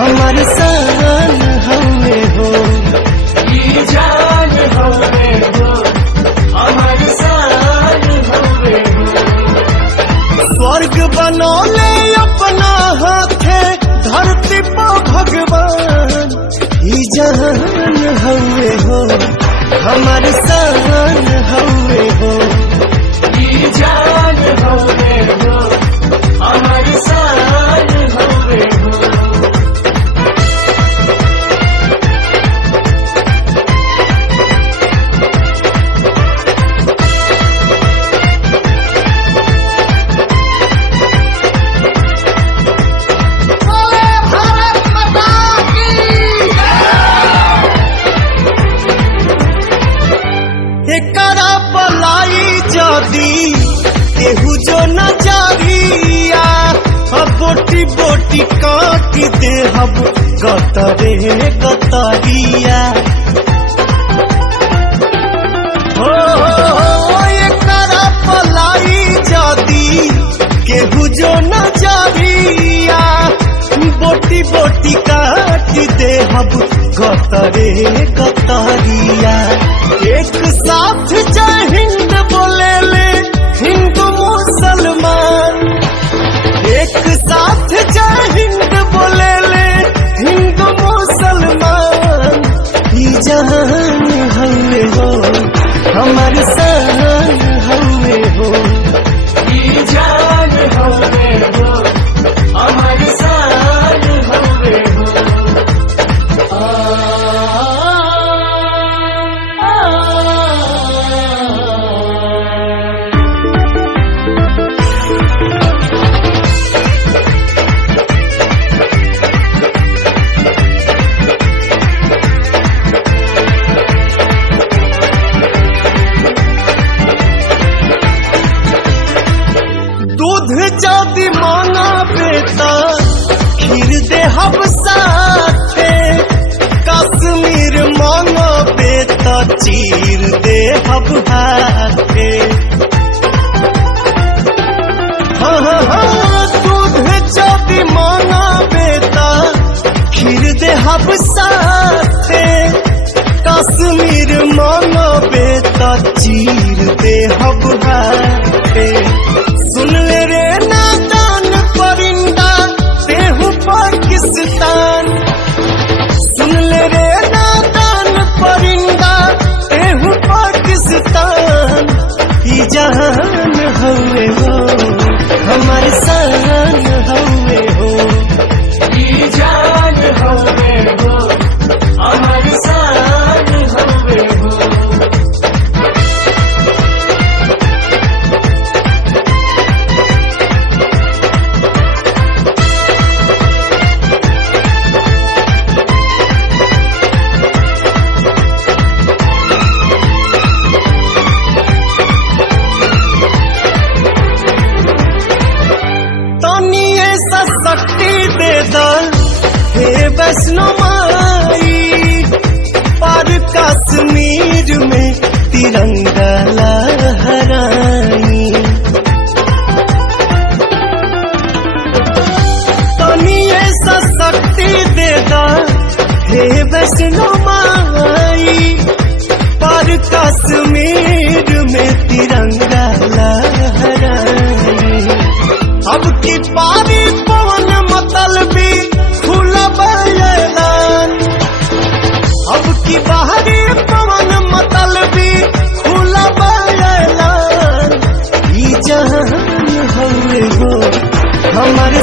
हमर सान हवे हो, ई जान हवे हो, हमर सान हवे हो। स्वर्ग बनौले अपना हाथे धरती पर भगवान, ई जान हवे हो, हमर सान हवे हो, ई जान हवे हो, हमर सान हवे हो। एकरा पलाई जदी केहू जो नजरिया, बोटी बोटी काटी दे हब गतरे गतरिया। हो एकरा पलाई जदी केहू जो नजरिया, बोटी बोटी काटी दे हब गतरे गतरिया। एक साथ जय हिंद बोले ले हिंदू मुसलमान, एक साथ जय हिंद बोले ले हिंदू मुसलमान, ई जान हवे हो, हमर सान हवे हो, ई जान हवे हो, हमर सान हवे हो। दूध जदि मांगा बेटा खीर दे हब साथे, कश्मीर मांगा बेटा चीर दे हब हाथे। हाँ दूध जदि मांगा बेटा खीर दे हब साथे, कश्मीर मांगा बेटा चीर दे हब हाथे। सुन ले रे नादान परिंदा तेहू पाकिस्तान, सुन ले रे नादान परिंदा तेहू पाकिस्तान, ई जान हवे हो, हमर सान हवे हो, ई जान हवे हो, हमर सान हवे हो। शक्ति दे दल हे वैष्णो माई, पर कश्मीर में तिरंगा लहराई। तनिए सा शक्ति दे दल हे वैष्णो माई, पर कश्मीर में तिरंगा लहराई। अब की पारी पवन मतलबी खुला बयान, अब की बाहरी पवन मतलबी खुला बयान, ई जान हवे हो, हमर